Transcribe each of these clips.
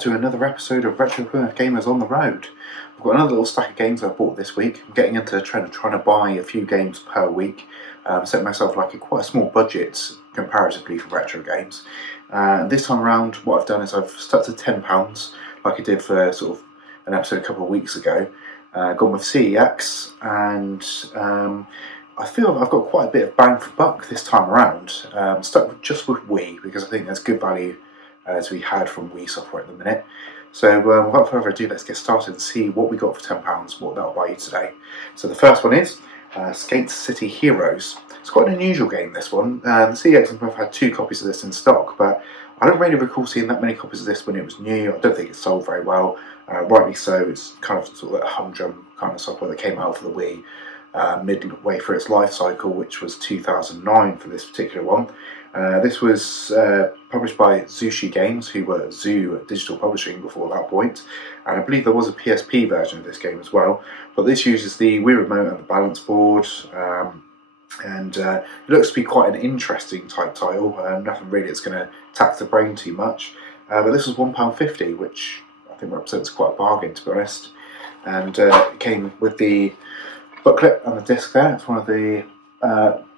to another episode of Retro Plymouth Gamers on the Road. I've got another little stack of games I bought this week. I'm getting into the trend of trying to buy a few games per week. Set myself like quite a small budget comparatively for retro games. This time around, what I've done is I've stuck to £10 like I did for sort of an episode a couple of weeks ago. Gone with CEX, and I feel I've got quite a bit of bang for buck this time around. Stuck just with Wii because I think there's good value to be had from Wii software at the minute. So without further ado, let's get started and see what we got for £10, what that'll buy you today. So the first one is Skate City Heroes. It's quite an unusual game, this one. The CEX and Plymouth had 2 copies of this in stock, but I don't really recall seeing that many copies of this when it was new. I don't think it sold very well. Rightly so, it's kind of sort of that humdrum kind of software that came out for the Wii midway through its life cycle, which was 2009 for this particular one. This was published by Zushi Games, who were Zoo Digital Publishing before that point, and I believe there was a PSP version of this game as well, but this uses the Wii Remote and the balance board, and it looks to be quite an interesting type title. Nothing really that's going to tax the brain too much, but this was £1.50, which I think represents quite a bargain, to be honest. And it came with the booklet and the disc there. It's one of the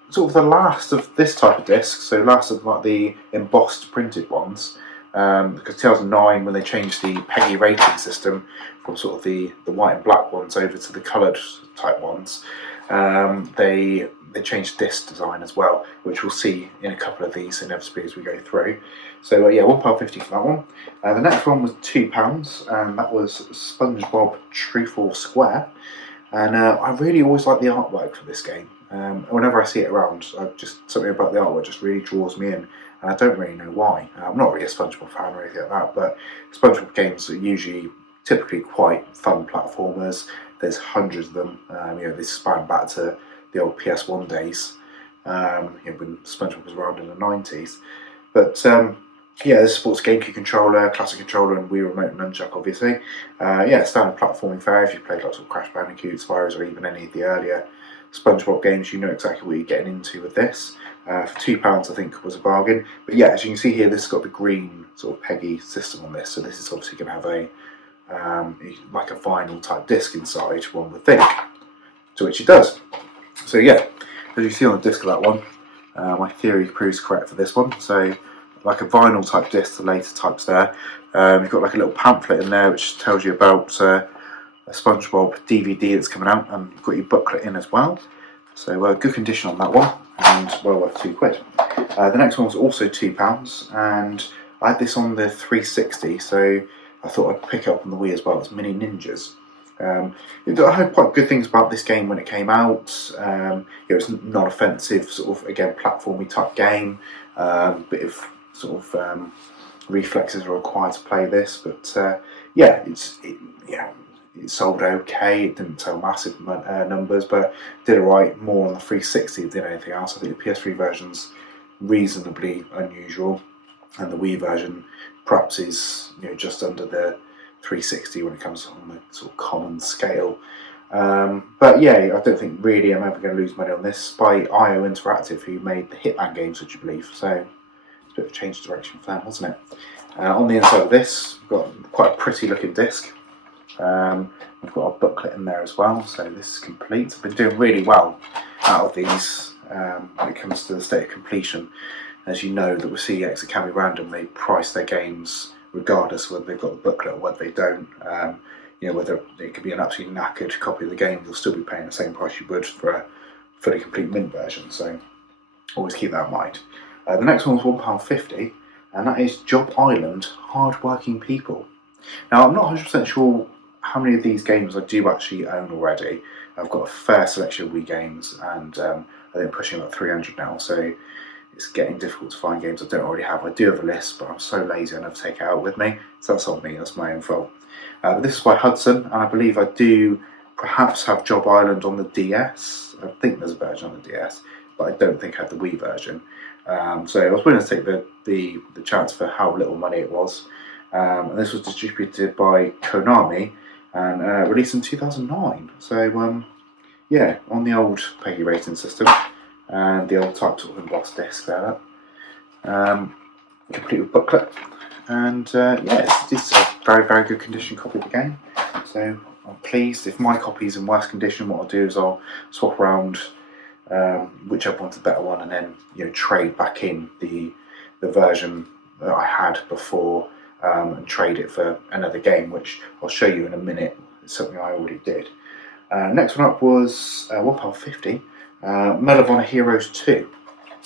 sort of the last of this type of disc, so last of like the embossed printed ones, because 2009, when they changed the PEGI rating system from sort of the white and black ones over to the coloured type ones, they changed disc design as well, which we'll see in a couple of these inevitably as we go through. So yeah, £1.50 for that one. The next one was £2, and that was SpongeBob Truthful Square. And I really always like the artwork for this game. Whenever I see it around, something about the artwork just really draws me in, and I don't really know why. I'm not really a SpongeBob fan or anything like that, but SpongeBob games are typically quite fun platformers. There's hundreds of them. They span back to the old PS1 days, when SpongeBob was around in the 90s. But yeah, this supports GameCube controller, classic controller, and Wii Remote and Nunchuck, obviously. Yeah, standard platforming fare. If you've played lots of Crash Bandicoot, Spyros, or even any of the earlier SpongeBob games, you know exactly what you're getting into with this. For £2, I think, was a bargain. But yeah, as you can see here, this has got the green sort of PEGI system on this, so this is obviously going to have a like a vinyl type disc inside, one would think, to which it does. So yeah, as you see on the disc of that one, my theory proves correct for this one. So like a vinyl type disc, the later types there. You've got like a little pamphlet in there which tells you about a SpongeBob DVD that's coming out, and you've got your booklet in as well. So good condition on that one, and well worth £2. The next one was also £2, and I had this on the 360, so I thought I'd pick it up on the Wii as well. It's Mini Ninjas. I heard quite good things about this game when it came out. It's not offensive, sort of again platformy type game. Bit of sort of reflexes are required to play this, but yeah, it sold okay. It didn't sell massive numbers, but did alright, more on the 360 than anything else. I think the PS3 version's reasonably unusual, and the Wii version perhaps is just under the 360 when it comes on the sort of common scale. But yeah, I don't think really I'm ever going to lose money on this. By IO Interactive, who made the Hitman games, would you believe? So it's a bit of a change of direction for them, wasn't it? On the inside of this, we've got quite a pretty looking disc. We've got a booklet in there as well, so this is complete. I've been doing really well out of these when it comes to the state of completion. As you know, that with CEX it can be random. They price their games regardless of whether they've got the booklet or whether they don't. Whether it could be an absolutely knackered copy of the game, you'll still be paying the same price you would for a fully complete mint version, so always keep that in mind. The next one was £1.50, and that is Job Island Hard-Working People. Now, I'm not 100% sure how many of these games I do actually own already. I've got a fair selection of Wii games, and I think pushing about 300 now, so it's getting difficult to find games I don't already have. I do have a list, but I'm so lazy I never take it out with me, so that's on me, that's my own fault. But this is by Hudson, and I believe I do perhaps have Job Island on the DS. I think there's a version on the DS, but I don't think I had the Wii version. So I was willing to take the chance for how little money it was. And this was distributed by Konami and released in 2009. So yeah, on the old PEGI rating system and the old type sort of embossed disc there. Complete with booklet, and yeah, it's very, very good condition copy of the game. So I'm pleased. If my copy's in worse condition, what I'll do is I'll swap around whichever one's the better one, and then trade back in the version that I had before and trade it for another game, which I'll show you in a minute. It's something I already did. Next one up was £1.50, Medal of Honor Heroes 2.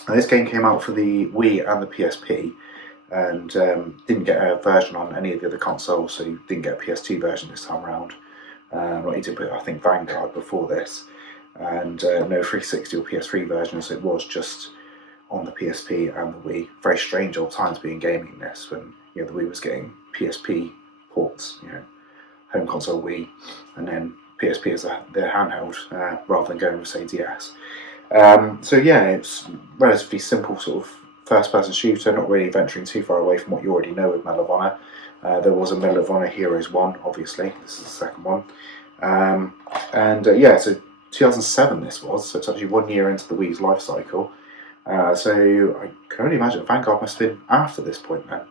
Now, this game came out for the Wii and the PSP, and didn't get a version on any of the other consoles, so you didn't get a PS2 version this time around. Like you did with, I think, Vanguard before this, and no 360 or PS3 version, so it was just on the PSP and the Wii. Very strange old times being gaming this, when the Wii was getting PSP ports, home console Wii, and then PSP as their handheld, rather than going with, say, DS. So yeah, it's relatively simple sort of first-person shooter, not really venturing too far away from what you already know with Medal of Honor. There was a Medal of Honor Heroes 1, obviously. This is the second one. Yeah, so 2007 this was, so it's actually 1 year into the Wii's life cycle. So I can only imagine Vanguard must have been after this point then.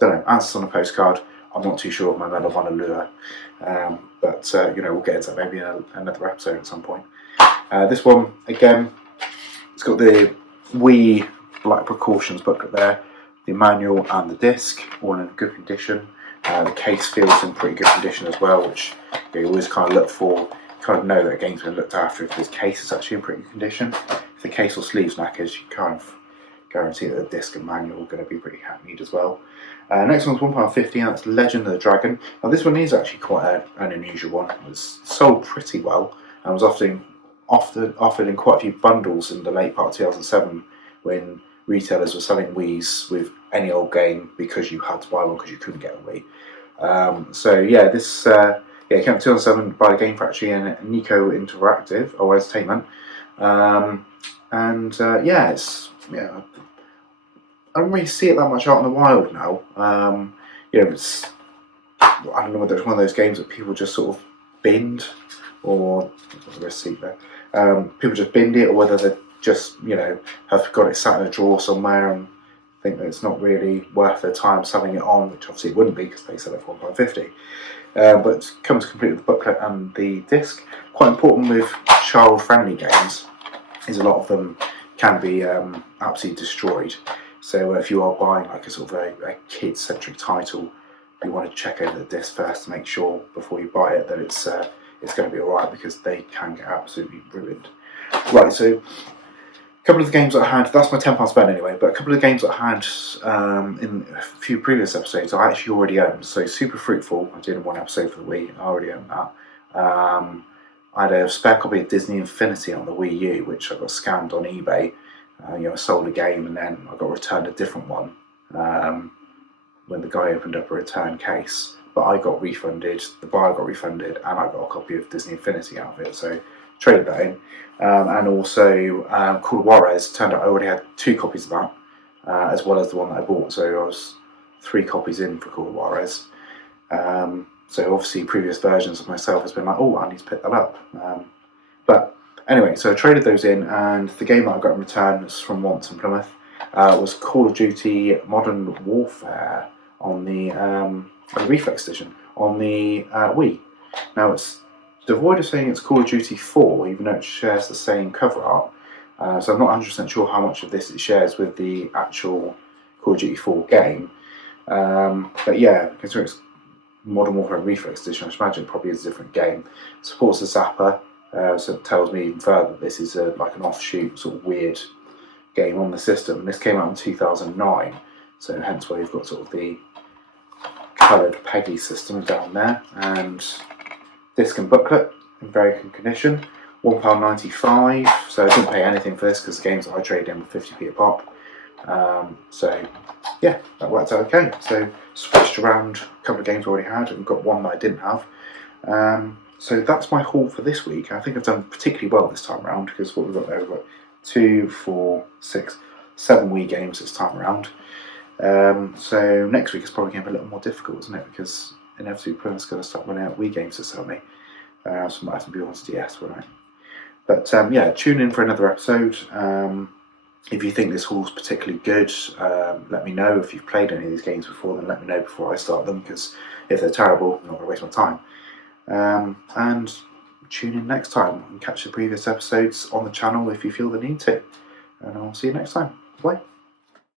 Don't know, answers on a postcard. I'm not too sure of my Medal of Honor lure. But we'll get into that maybe in another episode at some point. This one, again, it's got the Wii Black Precautions booklet there, the manual and the disc, all in good condition. The case feels in pretty good condition as well, which you always kind of look for. You kind of know that a game's been looked after if this case is actually in pretty good condition. If the case or sleeves knackers, you kind of guarantee that the disc and manual are going to be pretty hackneyed as well. Next one's £1.50, that's Legend of the Dragon. Now this one is actually quite an unusual one. It was sold pretty well and was often offered in quite a few bundles in the late part of 2007 when retailers were selling Wiis with any old game because you had to buy one because you couldn't get a Wii. So yeah, this it came out 2007 by the Game Factory and Nico Interactive or Entertainment. I don't really see it that much out in the wild now. It's, I don't know whether it's one of those games that people just sort of binned, or there's a receipt there. People just binned it, or whether they just have got it sat in a drawer somewhere and think that it's not really worth their time selling it on, which obviously it wouldn't be because they sell it for £1.50. But it comes complete with the booklet and the disc. Quite important with child-friendly games is a lot of them can be absolutely destroyed. So if you are buying like a sort of a kid-centric title, you want to check over the disc first to make sure before you buy it that it's going to be alright, because they can get absolutely ruined. Right, so a couple of the games that I had, that's my £10 spend anyway, but a couple of the games that I had in a few previous episodes I actually already owned. So Super Fruitful, I did in one episode for the Wii, I already owned that. I had a spare copy of Disney Infinity on the Wii U, which I got scammed on eBay. I sold a game and then I got returned a different one when the guy opened up a return case. But I got refunded, the buyer got refunded, and I got a copy of Disney Infinity out of it, so traded that in. And also Cool Juarez, turned out I already had 2 copies of that, as well as the one that I bought, so I was 3 copies in for Cool Juarez. So obviously previous versions of myself has been like, oh, I need to pick that up. But anyway, so I traded those in, and the game that I got in return was from Once in Plymouth. Was Call of Duty Modern Warfare on the Reflex edition on the Wii. Now it's devoid of saying it's Call of Duty 4, even though it shares the same cover art. So I'm not 100% sure how much of this it shares with the actual Call of Duty 4 game. But yeah, considering it's Modern Warfare Reflex edition, I imagine it probably is a different game. It supports the Zapper, so it tells me even further that this is like an offshoot, sort of weird game on the system. This came out in 2009, so hence why you've got sort of the coloured PEGI system down there, and disc and booklet in very good condition. £1.95, so I didn't pay anything for this because the games that I traded in were 50p a pop. So yeah, that worked out okay. So switched around a couple of games I already had and got one that I didn't have. So that's my haul for this week. I think I've done particularly well this time around, because what we've got there, we've got 2, 4, 6, 7 Wii games this time around. So next week is probably going to be a little more difficult, isn't it? Because inevitably Plymouth's going to start running out of Wii games to sell me. So I might have to be on to DS, won't I? But yeah, tune in for another episode. If you think this haul's particularly good, let me know. If you've played any of these games before, then let me know before I start them, because if they're terrible, I'm not going to waste my time. And tune in next time and catch the previous episodes on the channel if you feel the need to. And I'll see you next time. Bye.